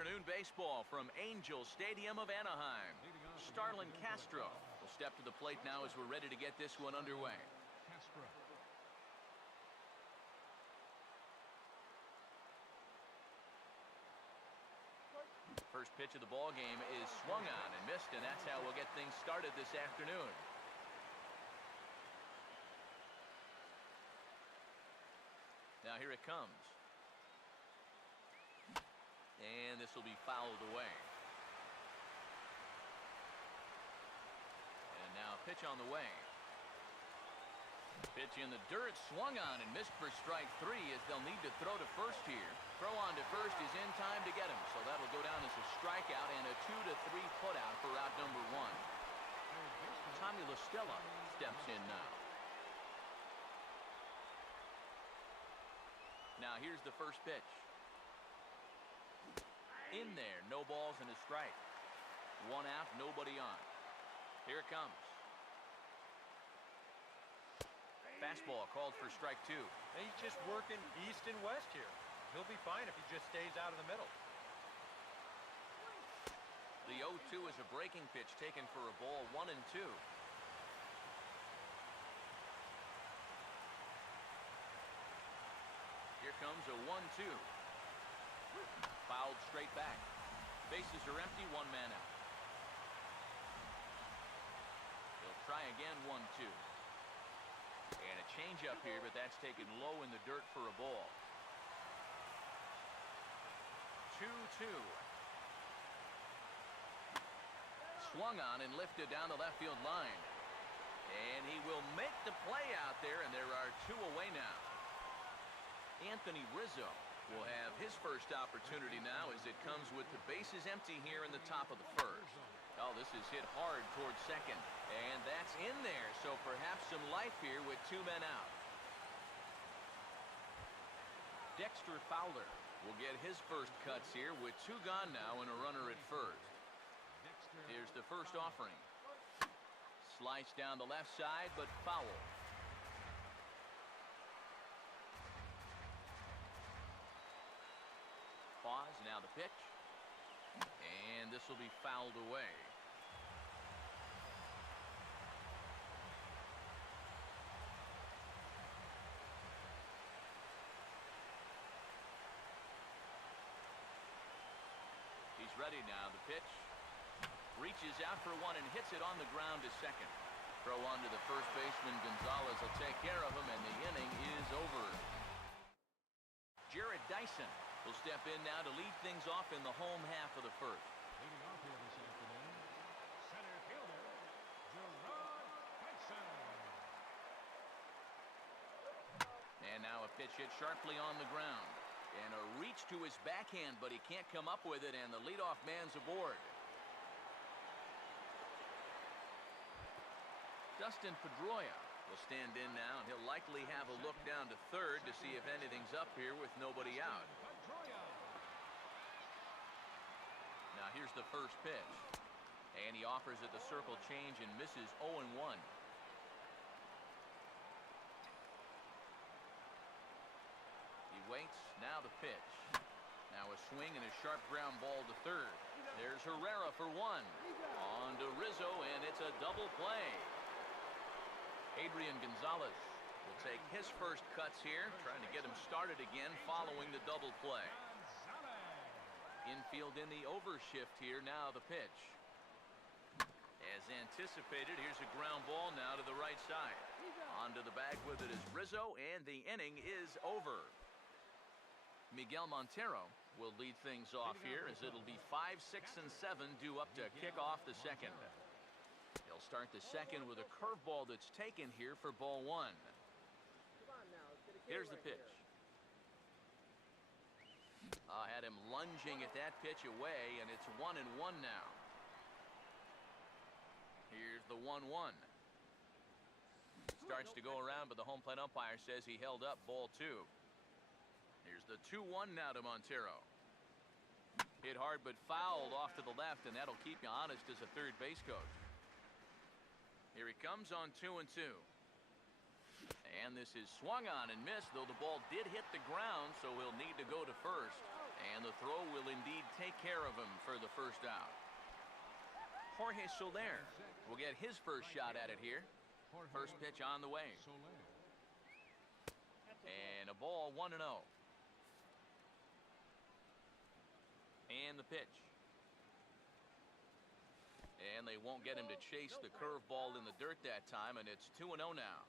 afternoon baseball from Angel Stadium of Anaheim. Starlin Castro will step to the plate now as we're ready to get this one underway. Castro. First pitch of the ball game is swung on and missed, and that's how we'll get things started this afternoon. Now here it comes. And this will be fouled away. And now a pitch on the way. Pitch in the dirt, swung on and missed for strike three, as they'll need to throw to first here. Throw on to first is in time to get him, so that'll go down as a strikeout and a 2 to 3 putout for out number one. Tommy La Stella steps in now. Now here's the first pitch. In there, no balls and a strike. One out, nobody on. Here it comes. Fastball called for strike two. He's just working east and west here. He'll be fine if he just stays out of the middle. The 0-2 is a breaking pitch taken for a ball, 1-2. Here comes a 1-2. Fouled straight back. Bases are empty, one man out. He'll try again, 1-2. And a changeup here, but that's taken low in the dirt for a ball. 2-2. Swung on and lifted down the left field line. And he will make the play out there, and there are two away now. Anthony Rizzo will have his first opportunity now as it comes with the bases empty here in the top of the first. Oh, this is hit hard towards second, and that's in there, so perhaps some life here with two men out. Dexter Fowler will get his first cuts here with two gone now and a runner at first. Here's the first offering. Slice down the left side, but foul. Pause, now the pitch. And this will be fouled away. He's ready now, the pitch. Reaches out for one and hits it on the ground to second. Throw on to the first baseman. Gonzalez will take care of him, and the inning is over. Jared Dyson will step in now to lead things off in the home half of the first. Leading off here this afternoon, center fielder, Jared Dyson. And now a pitch hit sharply on the ground. And a reach to his backhand, but he can't come up with it, and the leadoff man's aboard. Dustin Pedroia will stand in now, and he'll likely have a look down to third to see if anything's up here with nobody out. Now here's the first pitch. And he offers it the circle change and misses 0-1. He waits, now the pitch. Now a swing and a sharp ground ball to third. There's Herrera for one. On to Rizzo, and it's a double play. Adrian Gonzalez will take his first cuts here, trying to get him started again following the double play. Infield in the overshift here, now the pitch. As anticipated, here's a ground ball now to the right side. Onto the bag with it is Rizzo, and the inning is over. Miguel Montero will lead things off here, as it'll be 5, 6, and 7 due up to kick off the second. He'll start the second with a curveball that's taken here for ball one. Here's the pitch. Had him lunging at that pitch away, and it's 1-1 now. Here's the 1-1. Starts to go around, but the home plate umpire says he held up, ball two. Here's the 2-1 now to Montero. Hit hard but fouled off to the left, and that'll keep you honest as a third base coach. Here he comes on 2-2. And this is swung on and missed, though the ball did hit the ground, so he'll need to go to first. And the throw will indeed take care of him for the first out. Jorge Soler will get his first shot at it here. First pitch on the way. And a ball 1-0. And the pitch. And they won't get him to chase the curveball in the dirt that time, and it's 2-0 now.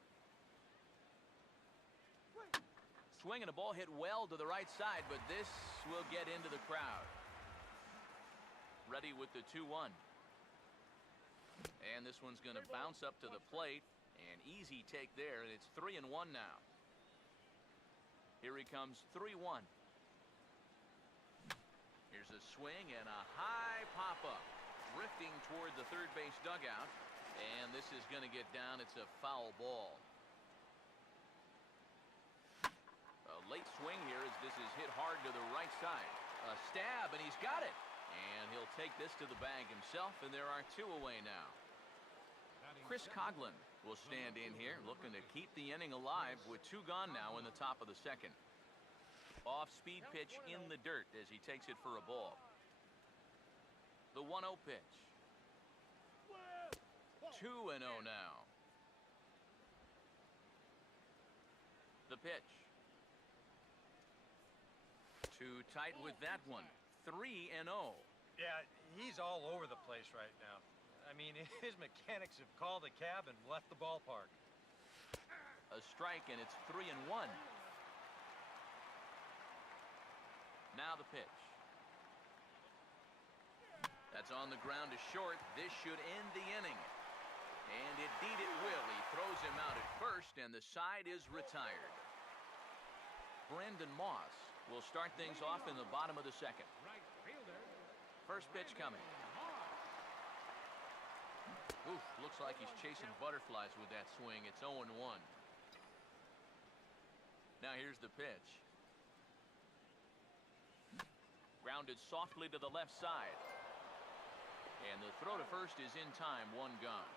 Swing and a ball hit well to the right side, but this will get into the crowd. Ready with the 2-1. And this one's going to bounce up to the plate. An easy take there, and it's 3-1 now. Here he comes, 3-1. Here's a swing and a high pop-up. Drifting toward the third base dugout. And this is going to get down. It's a foul ball. A late swing here as this is hit hard to the right side. A stab, and he's got it. And he'll take this to the bag himself, and there are 2 away now. Chris Coghlan will stand in here, looking to keep the inning alive with 2 gone now in the top of the second. Off-speed pitch in the dirt as he takes it for a ball. The 1-0 pitch. 2-0 now. The pitch. Too tight with that one. 3-0. Yeah, he's all over the place right now. I mean, his mechanics have called a cab and left the ballpark. A strike, and it's 3-1. Now the pitch. That's on the ground to short. This should end the inning. And indeed it will. He throws him out at first, and the side is retired. Brandon Moss will start things off in the bottom of the second. First pitch coming. Oof, looks like he's chasing butterflies with that swing. It's 0-1. Now here's the pitch. Grounded softly to the left side. And the throw to first is in time. 1 gone.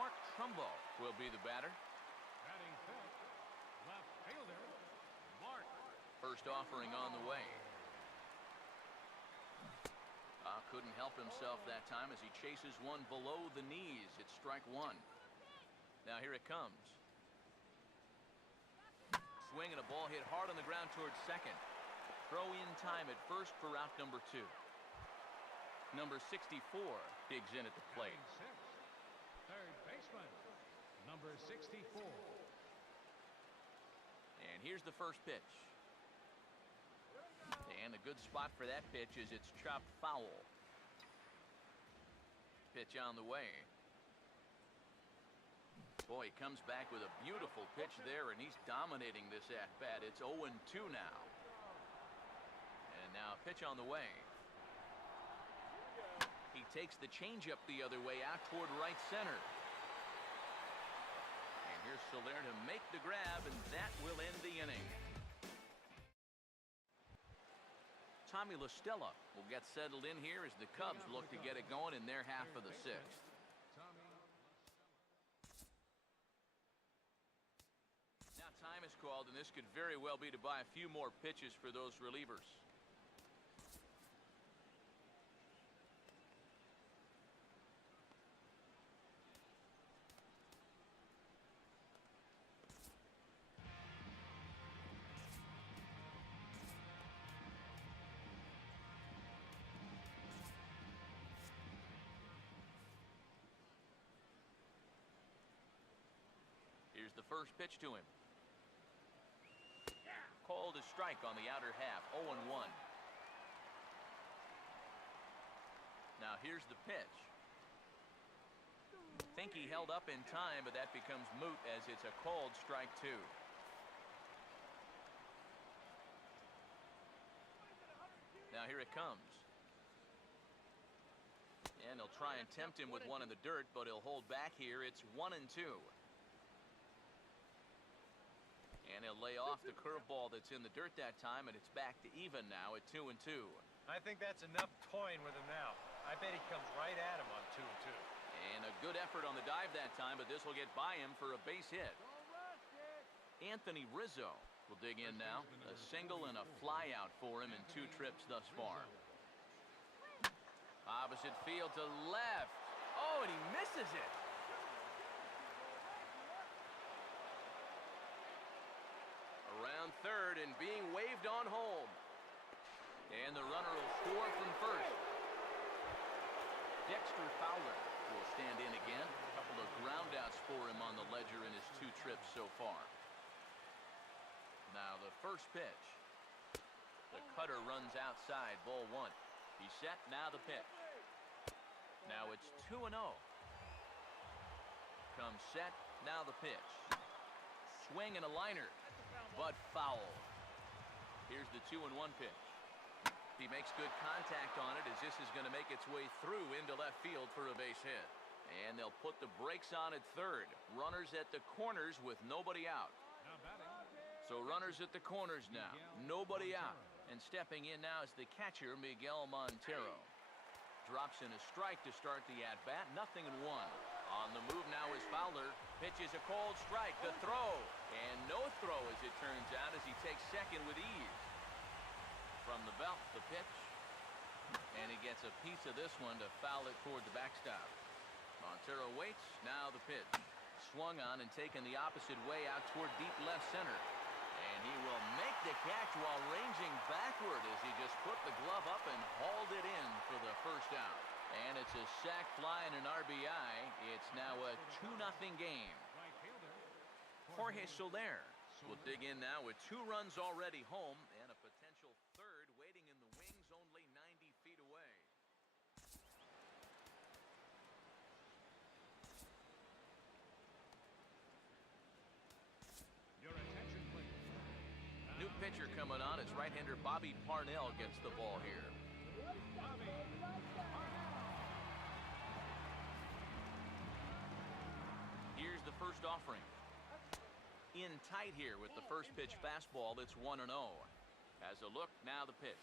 Mark Trumbo will be the batter. Batting fifth, left fielder, Mark. First offering on the way. Couldn't help himself that time as he chases one below the knees. It's strike 1. Now here it comes. Swing and a ball hit hard on the ground towards second. Throw in time at first for out number 2. Number 64 digs in at the plate. Batting sixth, third baseman, number 64. And here's the first pitch. And a good spot for that pitch is it's chopped foul. Pitch on the way. Boy, he comes back with a beautiful pitch there, and he's dominating this at-bat. It's 0-2 now. And now a pitch on the way. He takes the changeup the other way out toward right center. And here's Soler to make the grab, and that will end the inning. Tommy La Stella will get settled in here as the Cubs look to get it going in their half of the 6th. Now time is called, and this could very well be to buy a few more pitches for those relievers. Here's the first pitch to him. Called a strike on the outer half. 0-1. Now here's the pitch. Think he held up in time, but that becomes moot as it's a called strike 2. Now here it comes. And he'll try and tempt him with one in the dirt, but he'll hold back here. It's 1-2. And he'll lay off the curveball that's in the dirt that time, and it's back to even now at 2-2. I think that's enough toying with him now. I bet he comes right at him on 2-2. And a good effort on the dive that time, but this will get by him for a base hit. Anthony Rizzo will dig in now. A single and a fly out for him in 2 trips thus far. Opposite field to left. Oh, and he misses it. Around third and being waved on home. And the runner will score from first. Dexter Fowler will stand in again. A couple of ground outs for him on the ledger in his 2 trips so far. Now the first pitch. The cutter runs outside, ball 1. He's set, now the pitch. Now it's 2-0. Comes set, now the pitch. Swing and a liner, but foul. Here's the 2-1 pitch. He makes good contact on it as this is going to make its way through into left field for a base hit. And they'll put the brakes on at third. Runners at the corners with nobody out. So runners at the corners now, nobody out. And stepping in now is the catcher, Miguel Montero. Drops in a strike to start the at-bat, 0-1. On the move now is Fowler. Pitches a cold strike, the throw. And no throw as it turns out as he takes second with ease. From the belt, the pitch. And he gets a piece of this one to foul it toward the backstop. Montero waits, now the pitch. Swung on and taken the opposite way out toward deep left center. And he will make the catch while ranging backward as he just put the glove up and hauled it in for the first out. And it's a sac fly and an RBI. It's now a 2-0 game. Jorge Soler will dig in now with 2 runs already home and a potential third waiting in the wings only 90 feet away. Your attention, please. New pitcher coming on as right-hander Bobby Parnell gets the ball here. Bobby Parnell. Here's the first offering. In tight here with the first pitch fastball. It's 1-0. As a look, now the pitch.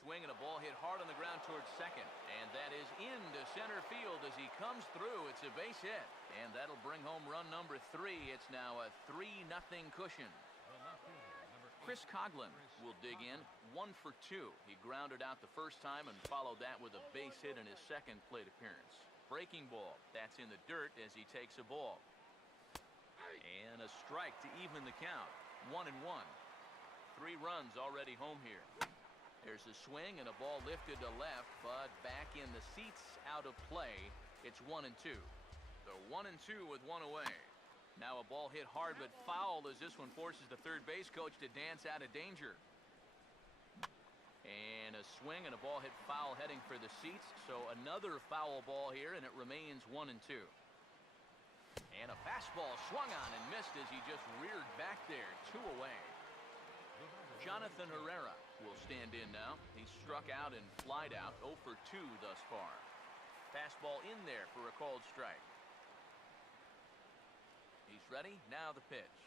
Swing and a ball hit hard on the ground towards second. And that is into center field as he comes through. It's a base hit. And that'll bring home run number 3. It's now a 3-0 cushion. The left fielder, number 8, Chris Coughlin will dig in 1 for 2. He grounded out the first time and followed that with a base hit in his second plate appearance. Breaking ball. That's in the dirt as he takes a ball. And a strike to even the count. 1-1. 3 runs already home here. There's a swing and a ball lifted to left, but back in the seats, out of play. It's 1-2. The 1-2 with 1 away. Now a ball hit hard but foul as this one forces the third base coach to dance out of danger. And a swing and a ball hit foul heading for the seats. So another foul ball here, and it remains 1-2. And a fastball swung on and missed as he just reared back there. 2 away. Jonathan Herrera will stand in now. He struck out and flied out. 0 for 2 thus far. Fastball in there for a called strike. He's ready. Now the pitch.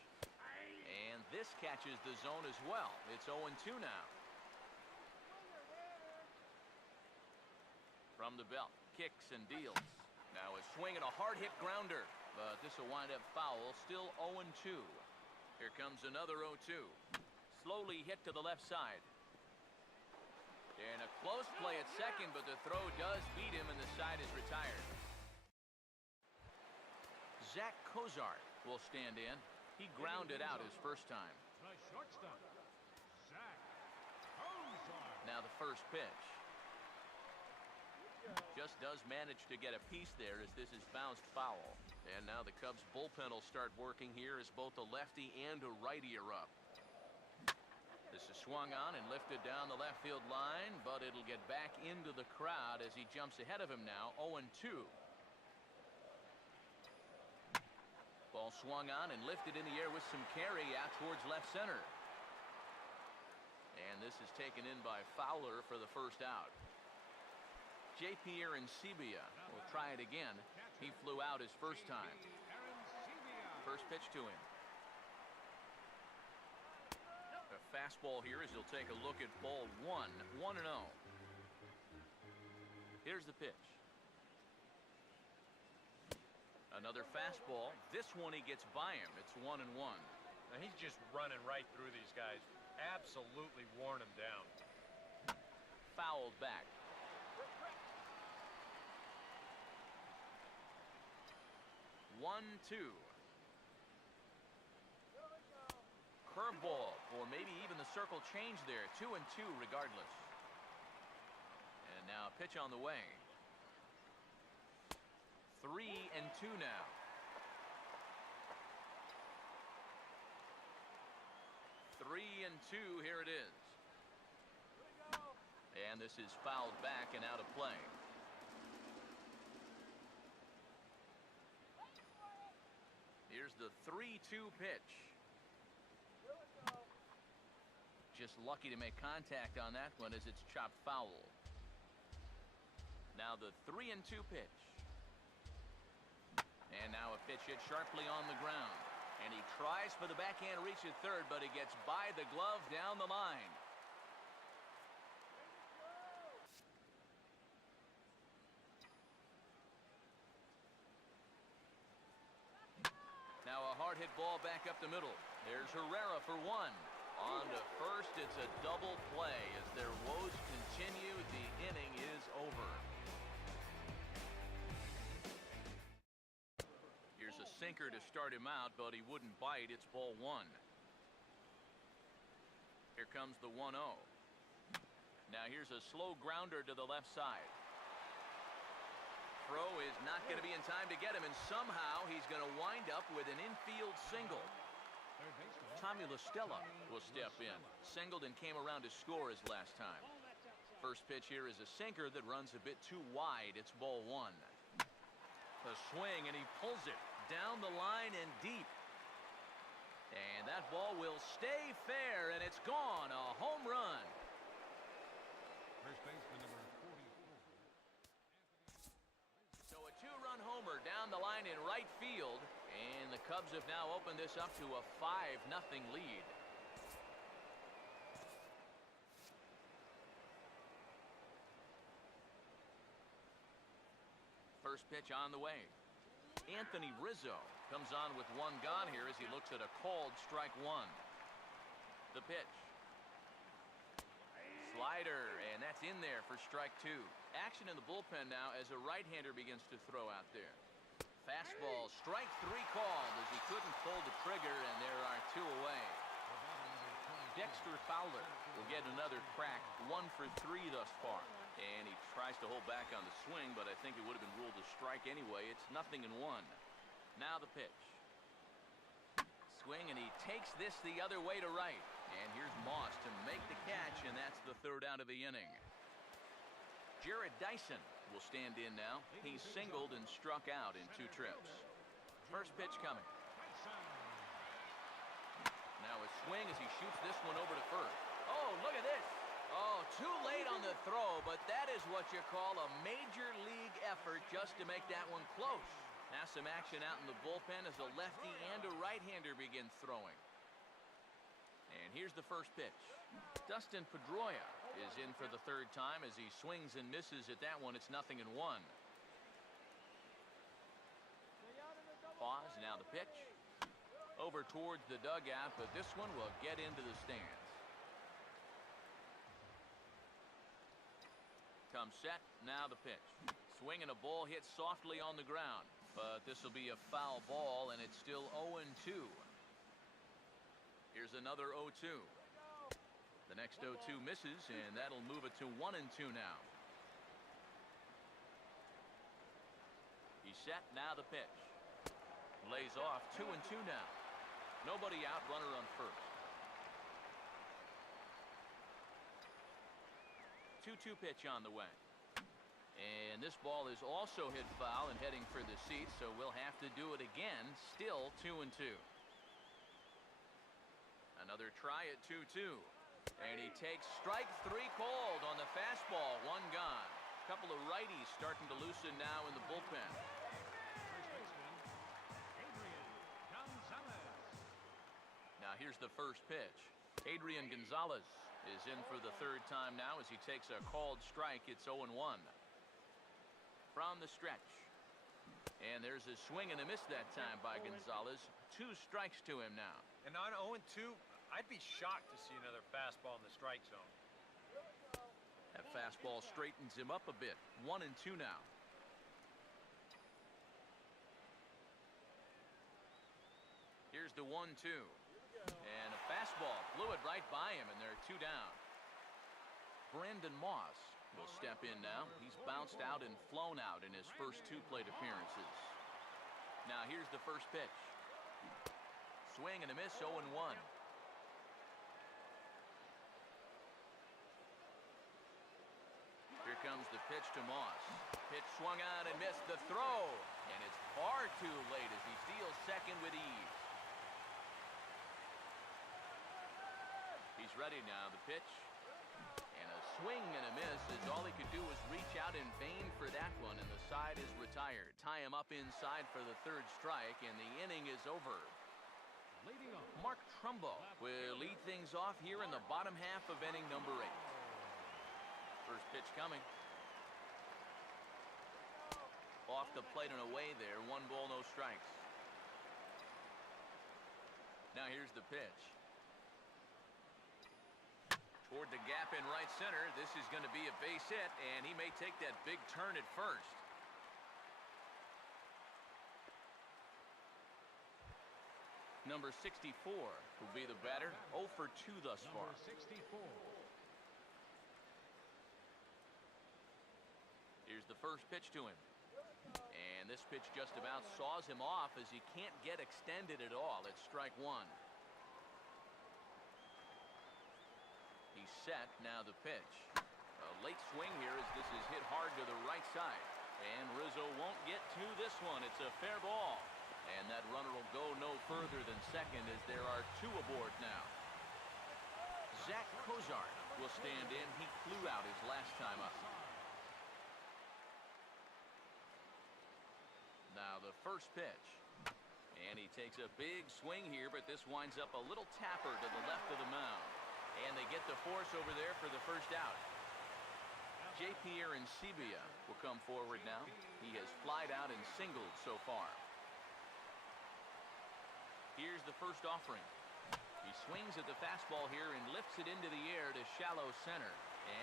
And this catches the zone as well. It's 0-2 now. From the belt. Kicks and deals. Now a swing and a hard hit grounder. But this will wind up foul. Still 0-2. Here comes another 0-2. Slowly hit to the left side. And a close play at second, but the throw does beat him and the side is retired. Zach Cozart will stand in. He grounded out his first time. The shortstop, Zach Cozart. Now the first pitch. Just does manage to get a piece there as this is bounced foul. And now the Cubs bullpen will start working here as both a lefty and a righty are up. This is swung on and lifted down the left field line, but it'll get back into the crowd as he jumps ahead of him now. 0-2. Ball swung on and lifted in the air with some carry out towards left center. And this is taken in by Fowler for the first out. J.P. Arancibia will try it again. He flew out his first time. First pitch to him. A fastball here as he'll take a look at ball 1. 1-0. Here's the pitch. Another fastball. This one he gets by him. It's 1-1. Now he's just running right through these guys. Absolutely worn them down. Fouled back. 1-2. Curveball, or maybe even the circle change there. 2-2 regardless. And now a pitch on the way. 3-2 now. 3-2, here it is. And this is fouled back and out of play. Here's the 3-2 pitch. Just lucky to make contact on that one as it's chopped foul. Now the 3-2 pitch. And now a pitch hit sharply on the ground. And he tries for the backhand reach at third, but he gets by the glove down the line. Now a hard hit ball back up the middle. There's Herrera for one. On to first, it's a double play. As their woes continue, the inning is over. Here's a sinker to start him out, but he wouldn't bite. It's ball one. Here comes the 1-0. Now here's a slow grounder to the left side. Throw is not going to be in time to get him, and somehow he's going to wind up with an infield single. Tommy LaStella will step in. Singled and came around to score his last time. First pitch here is a sinker that runs a bit too wide. It's ball one. A swing, and he pulls it down the line and deep. And that ball will stay fair, and it's gone. A home run. First baseman number 44. So a two-run homer down the line in right field. And the Cubs have now opened this up to a 5-0 lead. First pitch on the way. Anthony Rizzo comes on with one gone here as he looks at a called strike one. The pitch. Slider, and that's in there for strike two. Action in the bullpen now as a right-hander begins to throw out there. Fastball, strike three called as he couldn't pull the trigger, and there are two away. Dexter Fowler will get another crack, 1 for 3 thus far. And he tries to hold back on the swing, but I think it would have been ruled a strike anyway. It's 0-1. Now the pitch. Swing, and he takes this the other way to right. And here's Moss to make the catch, and that's the third out of the inning. Jared Dyson will stand in now. He's singled and struck out in 2 trips. First pitch coming. Now a swing as he shoots this one over to first. Oh, look at this. Oh, too late on the throw, but that is what you call a major league effort just to make that one close. Now some action out in the bullpen as a lefty and a right-hander begin throwing. And here's the first pitch. Dustin Pedroia is in for the third time as he swings and misses at that one. It's 0-1. Pause, now the pitch. Over towards the dugout, but this one will get into the stands. Comes set, now the pitch. Swing and a ball hit softly on the ground, but this will be a foul ball, and it's still 0-2. Here's another 0-2. The next 0-2 misses, and that'll move it to 1-2 now. He's set, now the pitch. Lays off, 2-2 now. Nobody out, runner on first. 2-2 pitch on the way. And this ball is also hit foul and heading for the seats, so we'll have to do it again. Still 2-2. Another try at 2-2. And he takes strike 3 called on the fastball. 1 gone. A couple of righties starting to loosen now in the bullpen. Now here's the first pitch. Adrian Gonzalez is in for the third time now as he takes a called strike. It's 0-1. From the stretch. And there's a swing and a miss that time by Gonzalez. 2 strikes to him now. And on 0-2, I'd be shocked to see another fastball in the strike zone. That fastball straightens him up a bit. 1-2 now. Here's the 1-2. And a fastball blew it right by him, and there are 2 down. Brandon Moss will step in now. He's bounced out and flown out in his first 2 plate appearances. Now here's the first pitch. Swing and a miss, 0-1. Here comes the pitch to Moss. Pitch swung on and missed the throw. And it's far too late as he steals second with ease. He's ready now, the pitch. And a swing and a miss as all he could do was reach out in vain for that one, and the side is retired. Tie him up inside for the 3rd strike, and the inning is over. Leading off. Mark Trumbo will lead things off here in the bottom half of inning number 8. First pitch coming. Off the plate and away there. 1 ball, no strikes. Now here's the pitch. Toward the gap in right center. This is going to be a base hit, and he may take that big turn at first. Number 64 will be the batter. 0 for 2 thus far. Number 64. Here's the first pitch to him. And this pitch just about saws him off as he can't get extended at all. It's strike 1. He's set. Now the pitch. A late swing here as this is hit hard to the right side. And Rizzo won't get to this one. It's a fair ball. And that runner will go no further than second as there are 2 aboard now. Zach Cozart will stand in. He flew out his last time up. Now the first pitch. And he takes a big swing here, but this winds up a little tapper to the left of the mound. And they get the force over there for the first out. J.P. Arancibia will come forward now. He has flied out and singled so far. Here's the first offering. He swings at the fastball here and lifts it into the air to shallow center.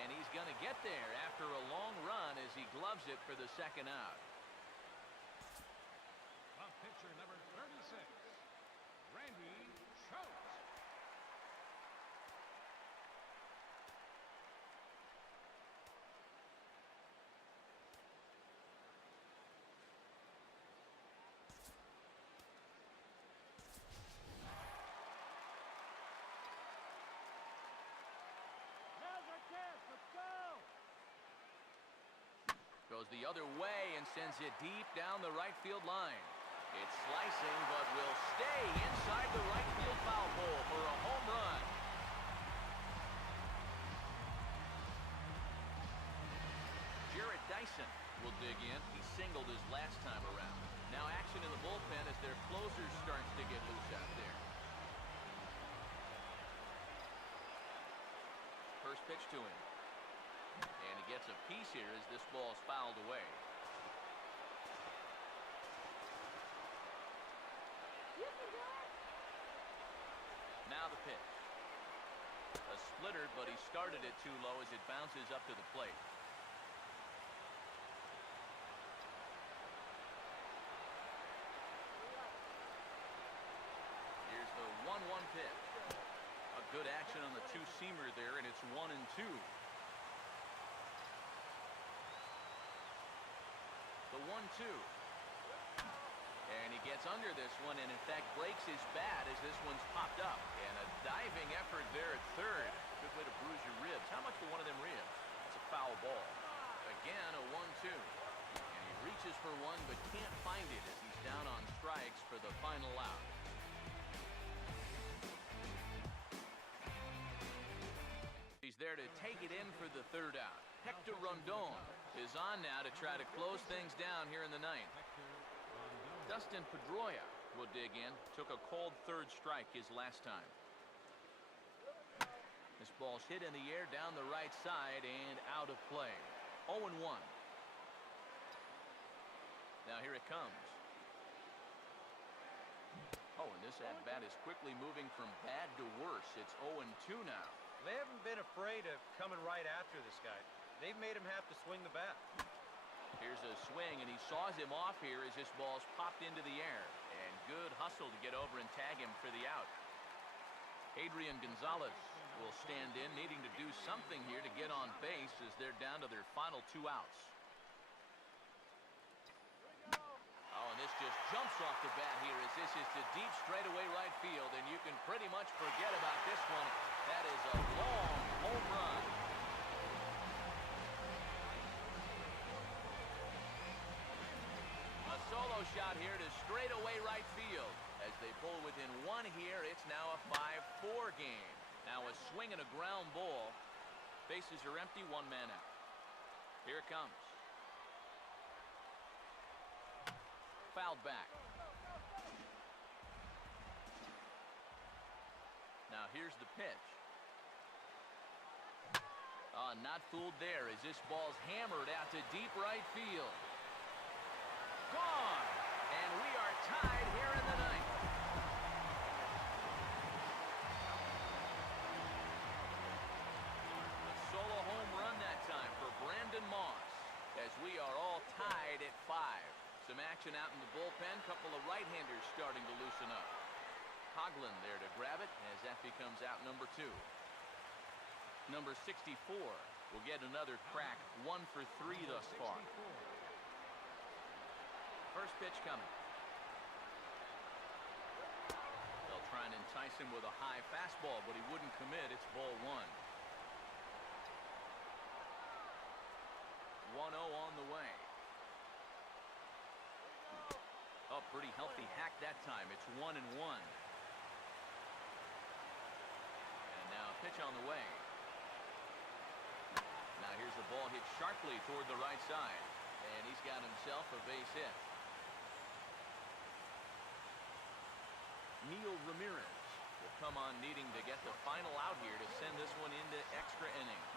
And he's going to get there after a long run as he gloves it for the second out. Pitcher number 36, Randy Schultz. Now's our chance. Let's go. Goes the other way and sends it deep down the right field line. It's slicing, but will stay inside the right field foul pole for a home run. Jarrett Dyson will dig in. He singled his last time around. Now action in the bullpen as their closer starts to get loose out there. First pitch to him. And he gets a piece here as this ball's fouled away. Now the pitch. A splitter, but he started it too low as it bounces up to the plate. Here's the 1-1 pitch. A good action on the two-seamer there, and it's 1-2. The 1-2. And he gets under this one and, in fact, breaks his bat as this one's popped up. And a diving effort there at third. Good way to bruise your ribs. How much for one of them ribs? It's a foul ball. Again, a 1-2. And he reaches for one but can't find it as he's down on strikes for the final out. He's there to take it in for the third out. Hector Rondon is on now to try to close things down here in the ninth. Dustin Pedroia will dig in. Took a cold third strike his last time. This ball's hit in the air down the right side and out of play. 0-1. Now here it comes. Oh, and this at-bat is quickly moving from bad to worse. It's 0-2 now. They haven't been afraid of coming right after this guy. They've made him have to swing the bat. Here's a swing, and he saws him off here as this ball's popped into the air. And good hustle to get over and tag him for the out. Adrian Gonzalez will stand in, needing to do something here to get on base as they're down to their final 2 outs. Oh, and this just jumps off the bat here as this is to deep straightaway right field, and you can pretty much forget about this one. That is a long home run. A solo shot here to straightaway right field. As they pull within 1 here, it's now a 5-4 game. Now a swing and a ground ball. Bases are empty, 1 man out. Here it comes. Fouled back. Now here's the pitch. Not fooled there as this ball's hammered out to deep right field. Gone! And we are tied here in the 9th. A solo home run that time for Brandon Moss as we are all tied at 5. Some action out in the bullpen. Couple of right-handers starting to loosen up. Coughlin there to grab it as that becomes out number 2. Number 64 will get another crack. 1 for 3 thus far. First pitch coming. They'll try and entice him with a high fastball, but he wouldn't commit. It's ball 1. 1-0 on the way. Oh, pretty healthy hack that time. It's 1-1. And now a pitch on the way. Now here's the ball hit sharply toward the right side. And he's got himself a base hit. Neil Ramirez will come on needing to get the final out here to send this one into extra innings.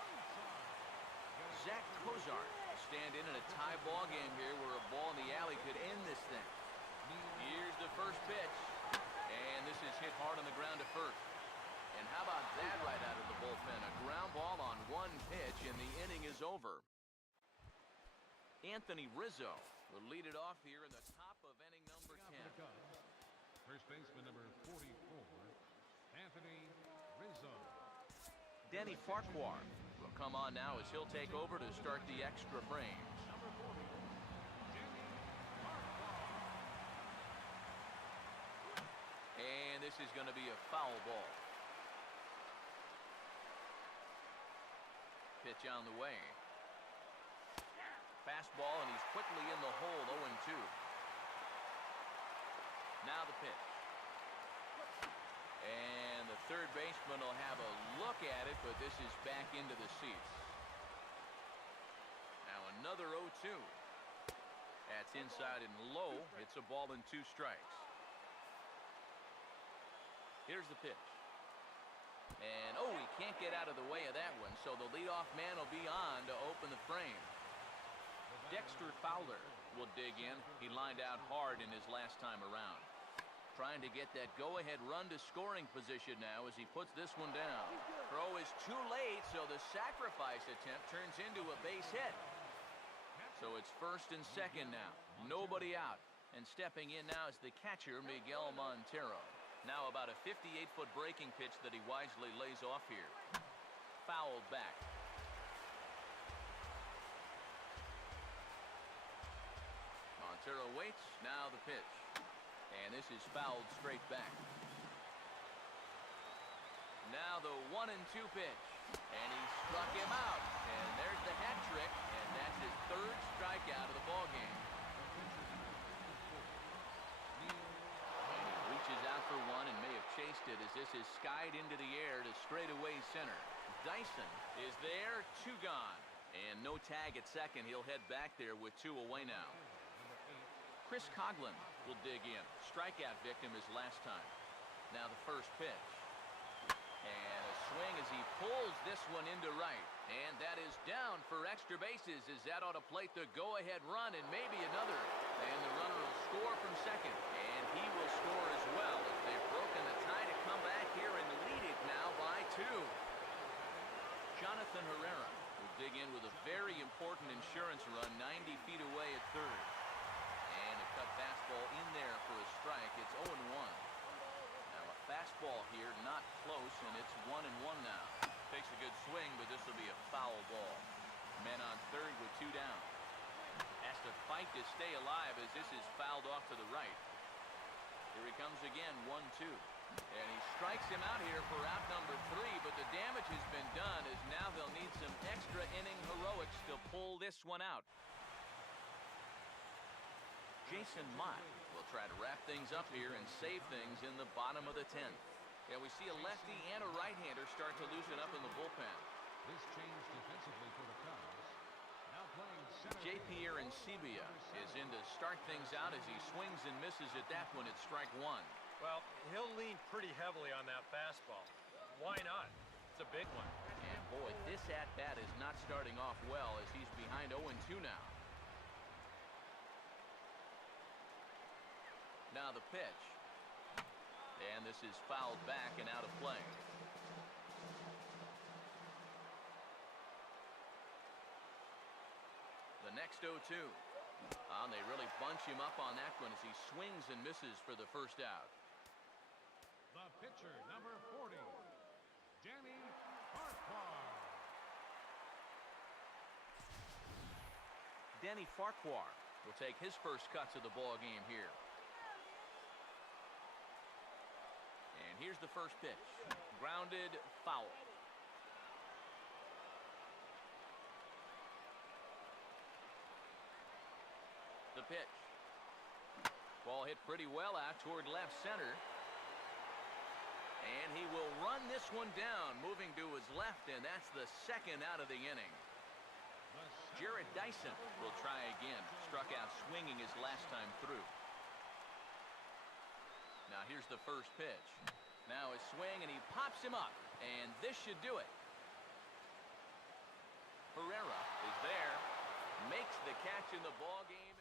Zach Kozart will stand in a tie ball game here where a ball in the alley could end this thing. Here's the first pitch. And this is hit hard on the ground to first. And how about that right out of the bullpen? A ground ball on 1 pitch, and the inning is over. Anthony Rizzo will lead it off here in the top of inning number 10. First baseman number 44, Anthony Rizzo. Denny Farquhar will come on now as he'll take over to start the extra frame. Number 40, Denny Farquhar. And this is going to be a foul ball. Pitch on the way. Fastball, and he's quickly in the hole, 0-2. Now the pitch. And the third baseman will have a look at it, but this is back into the seats. Now another 0-2. That's inside and low. It's a ball and 2 strikes. Here's the pitch. And, oh, he can't get out of the way of that one, so the leadoff man will be on to open the frame. Dexter Fowler will dig in. He lined out hard in his last time around. Trying to get that go-ahead run to scoring position now as he puts this one down. Throw is too late, so the sacrifice attempt turns into a base hit. So it's first and second now. Nobody out. And stepping in now is the catcher, Miguel Montero. Now about a 58-foot breaking pitch that he wisely lays off here. Fouled back. Montero waits. Now the pitch. And this is fouled straight back. Now the 1-2 pitch. And he struck him out. And there's the hat trick. And that's his 3rd strikeout of the ballgame. Reaches out for one and may have chased it as this is skied into the air to straightaway center. Dyson is there, 2 gone. And no tag at second. He'll head back there with 2 away now. Chris Coughlin will dig in. Strikeout victim his last time. Now the first pitch. And a swing as he pulls this one into right. And that is down for extra bases as that ought to plate the go-ahead run and maybe another. And the runner will score from second. And he will score as well as they've broken the tie to come back here and lead it now by 2. Jonathan Herrera will dig in with a very important insurance run 90 feet away at third. And a cut fastball in there for a strike. It's 0-1. Now a fastball here, not close, and it's 1-1 now. Takes a good swing, but this will be a foul ball. Men on third with 2 down. Has to fight to stay alive as this is fouled off to the right. Here he comes again, 1-2. And he strikes him out here for out number 3, but the damage has been done as now they'll need some extra inning heroics to pull this one out. Jason Mott will try to wrap things up here and save things in the bottom of the 10th. Yeah, we see a lefty and a right-hander start to loosen up in the bullpen. This change defensively for the Cubs. Now playing center. J.P. Arancibia is in to start things out as he swings and misses at that one at strike 1. Well, he'll lean pretty heavily on that fastball. Why not? It's a big one. And boy, this at-bat is not starting off well as he's behind 0-2 now. Now the pitch. And this is fouled back and out of play. The next 0-2. They really bunch him up on that one as he swings and misses for the first out. The pitcher, number 40, Danny Farquhar. Danny Farquhar will take his first cuts of the ball game here. And here's the first pitch. Grounded, foul. The pitch. Ball hit pretty well out toward left center. And he will run this one down, moving to his left, and that's the second out of the inning. Jarrett Dyson will try again. Struck out swinging his last time through. Now here's the first pitch. Now his swing, and he pops him up, and this should do it. Herrera is there, makes the catch in the ball game.